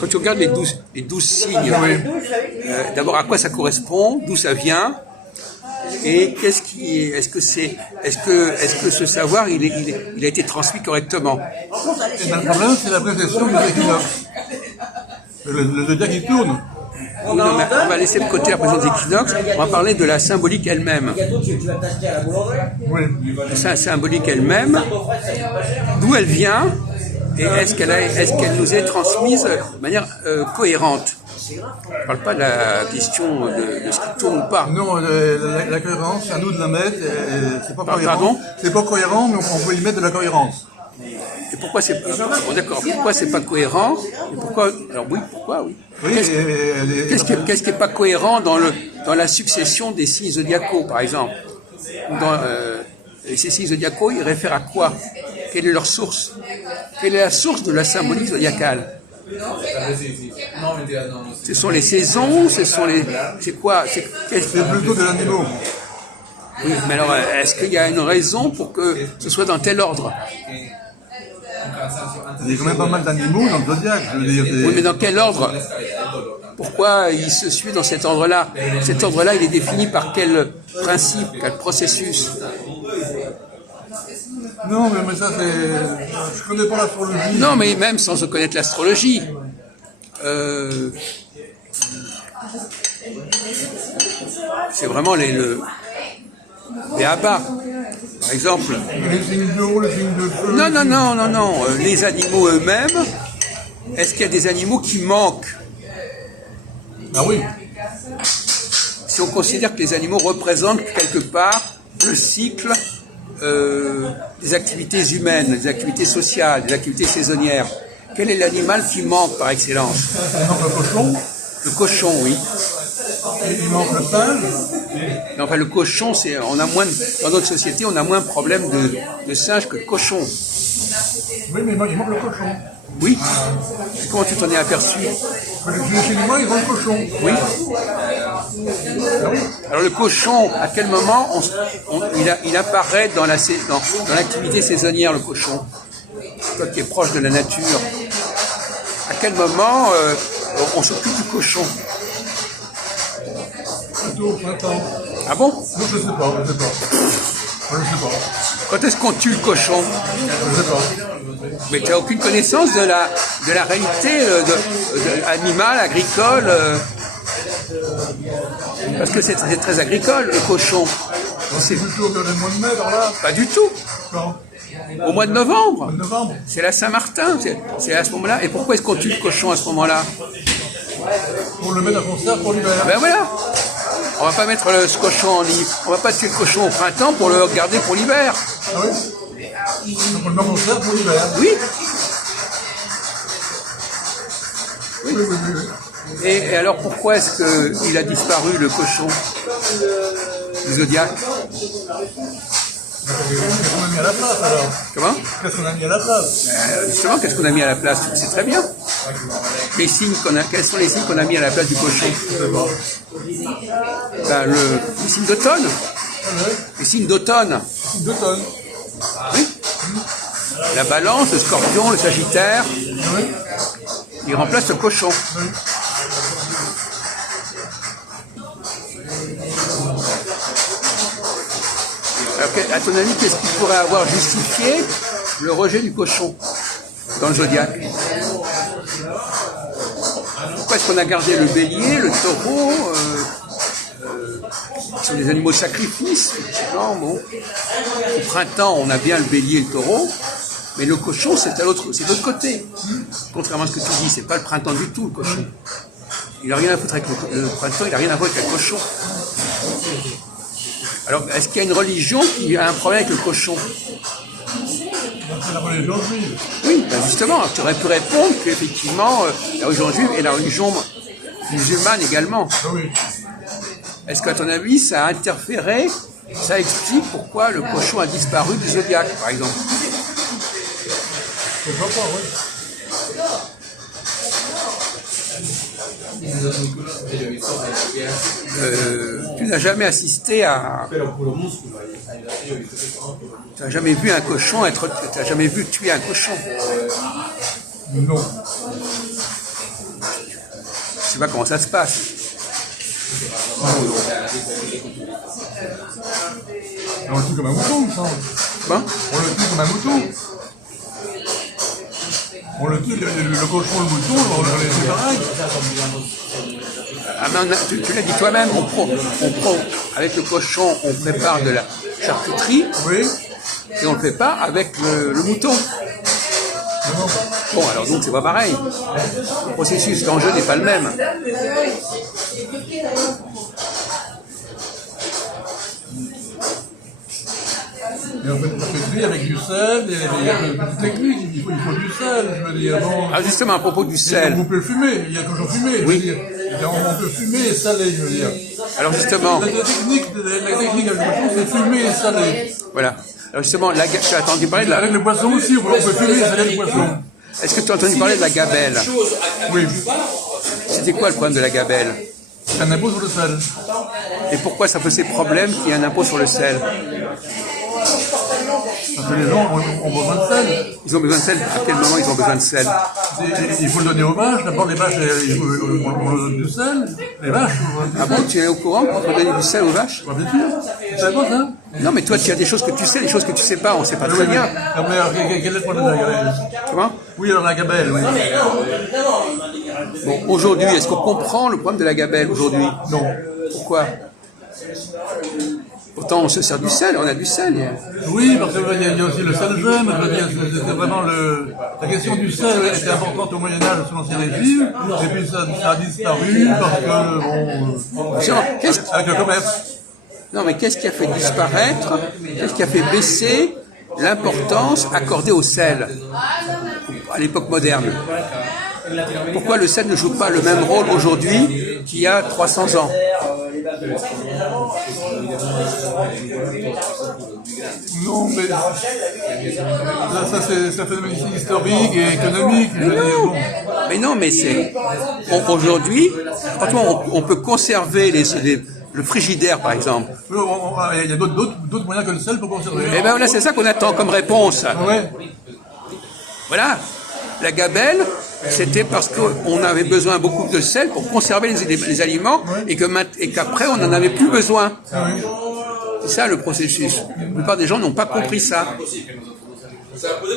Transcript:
quand tu regardes les 12 signes, d'abord à quoi ça correspond, d'où ça vient, et qu'est-ce qui est, est-ce que ce savoir il a été transmis correctement? Et ben, le problème, c'est la précession des équinoxes. Le zodiaque qui tourne. Oui, non, mais on va laisser de côté la présence des équinoxes, on va parler de la symbolique elle-même. Oui. La symbolique elle-même, d'où elle vient, et est-ce qu'elle nous est transmise de manière cohérente? Je ne parle pas de la question de ce qui tourne ou pas. Non, la cohérence, c'est à nous de la mettre, c'est pas cohérent. Pardon? C'est pas cohérent, mais on peut y mettre de la cohérence. Et pourquoi c'est pas... Bon, d'accord, pourquoi c'est pas cohérent? Et pourquoi... Alors oui, pourquoi, oui. Oui, Qu'est-ce qui n'est pas cohérent dans la succession des signes zodiacaux, par exemple? Ces signes zodiacaux, ils réfèrent à quoi? Quelle est leur source? Quelle est la source de la symbolique zodiacale? Ce sont les saisons, c'est quoi? C'est plutôt de l'animaux. Oui, mais alors, est-ce qu'il y a une raison pour que ce soit dans tel ordre? Il y a quand même pas mal d'animaux dans le zodiaque, je veux dire. Oui, mais dans quel ordre? Pourquoi il se suit dans cet ordre-là? Cet ordre-là, il est défini par quel principe, quel processus? Non, mais ça, c'est... Je connais pas l'astrologie. Non, mais même sans connaître l'astrologie. C'est vraiment les abats. Par exemple. Les signes d'eau, les signes de feu. Non. Les animaux eux-mêmes, est-ce qu'il y a des animaux qui manquent? Ah oui. Si on considère que les animaux représentent quelque part le cycle des activités humaines, des activités sociales, des activités saisonnières, quel est l'animal qui manque par excellence? Il manque le cochon. Le cochon, oui. Il manque le singe. Mais enfin, le cochon, dans notre société, on a moins de problèmes de singe que de cochon. Oui, mais il manque le cochon. Oui. Et comment tu t'en es aperçu? Chez moi, ils vendent le cochon. Oui. Alors le cochon, à quel moment il apparaît dans l'activité saisonnière, le cochon? Toi qui es proche de la nature, à quel moment on s'occupe du cochon? Plutôt au printemps. Ah bon? Non, je sais pas. Quand est-ce qu'on tue le cochon? Je sais pas. Mais tu n'as aucune connaissance de la réalité animale, agricole, parce que c'est très agricole, le cochon. C'est plutôt vers le mois de mai, par là. Pas du tout. Non. Au mois de novembre. Novembre. C'est la Saint-Martin, c'est à ce moment-là. Et pourquoi est-ce qu'on tue le cochon à ce moment-là? Pour le mettre à concert pour l'hiver. Ben voilà. On va pas mettre ce cochon en hiver. On va pas tuer le cochon au printemps pour le garder pour l'hiver. Ah oui. Donc on le met à concert pour l'hiver. Oui. Oui. Et alors pourquoi est-ce qu'il a disparu, le cochon du zodiaque? Qu'est-ce qu'on a mis à la place alors? Comment? Qu'est-ce qu'on a mis à la place? Justement, qu'est-ce qu'on a mis à la place? C'est très bien. Quels sont les signes qu'on a mis à la place du cochon? Ben, les signes d'automne. Les signes d'automne. D'automne. Oui. La balance, le scorpion, le sagittaire. Oui. Il remplace le cochon. Oui. Alors, à ton avis, qu'est-ce qui pourrait avoir justifié le rejet du cochon dans le zodiaque? Pourquoi est-ce qu'on a gardé le bélier, le taureau qui sont des animaux de sacrifice, effectivement, bon. Au printemps, on a bien le bélier et le taureau, mais le cochon, c'est de l'autre côté. Contrairement à ce que tu dis, c'est pas le printemps du tout, le cochon. Il n'a rien à foutre avec le printemps, il n'a rien à voir avec le cochon. Alors, est-ce qu'il y a une religion qui a un problème avec le cochon? C'est la religion juive. Oui, ben justement, tu aurais pu répondre qu'effectivement, la religion juive et la religion musulmane également. Ah oui. Est-ce qu'à ton avis, ça a interféré, ça explique pourquoi le cochon a disparu du zodiaque, par exemple? Je ne vois pas, oui. Tu n'as jamais assisté à... Tu n'as jamais vu un cochon tu n'as jamais vu tuer un cochon? Non. sais pas comment ça se passe. On le tue comme un mouton, ça. Bon. On le tue comme un mouton. On le tue, le cochon, le mouton, on les tue pareil. Ah, mais tu l'as dit toi-même, avec le cochon, on prépare de la charcuterie, Oui. et on le fait pas avec le mouton. Non. Bon, alors donc c'est pas pareil. Le processus d'enjeu n'est pas le même. Et on fait une charcuterie avec du sel, il y a toute technique, il faut du sel, je veux dire. Bon. Ah, justement, à propos du sel. On peut fumer, il y a toujours fumé, je veux dire. On peut fumer et saler, je veux dire. Alors justement, La technique avec le poisson, c'est fumer et saler. voilà. Alors justement, tu as entendu parler de la... Avec le poisson aussi, on peut fumer et saler le poisson. Est-ce que tu as entendu parler de la gabelle? Oui. C'était quoi le problème de la gabelle? Un impôt sur le sel. Et pourquoi ça posait problème qu'il y ait un impôt sur le sel? Parce que les gens ont besoin de sel. Ils ont besoin de sel? À quel moment ils ont besoin de sel? Il faut le donner aux vaches. D'abord, les vaches, on leur donne du sel. Les vaches. Ah bon, tu es au courant pour donner du sel aux vaches? Bien sûr. Tu sais pas ça? Non, mais toi, tu as des choses que tu sais, des choses que tu sais pas, on sait pas très bien. Mais alors, quel est le problème de la gabelle? Comment? Oui, alors la gabelle, oui. Bon, aujourd'hui, est-ce qu'on comprend le problème de la gabelle aujourd'hui? Non. Pourquoi? Pourtant, on se sert du sel, on a du sel. Oui, parce qu'il y a aussi le sel gemme. C'était vraiment la question du sel était importante au Moyen-Âge sous l'Ancien Régime. Et puis ça a disparu parce que, bon, avec le commerce. Non, mais qu'est-ce qui a fait disparaître, qu'est-ce qui a fait baisser l'importance accordée au sel à l'époque moderne? Pourquoi le sel ne joue pas le même rôle aujourd'hui qu'il y a 300 ans? Non, mais ça c'est un phénomène historique et économique. Mais non, mais c'est... Aujourd'hui, franchement, on peut conserver le frigidaire, par exemple. Il y a d'autres moyens que le sel pour conserver. Eh bien voilà, c'est ça qu'on attend comme réponse. Ouais. Voilà. La gabelle, c'était parce qu'on avait besoin beaucoup de sel pour conserver les aliments et qu'après, on n'en avait plus besoin. C'est ça le processus. La plupart des gens n'ont pas compris ça.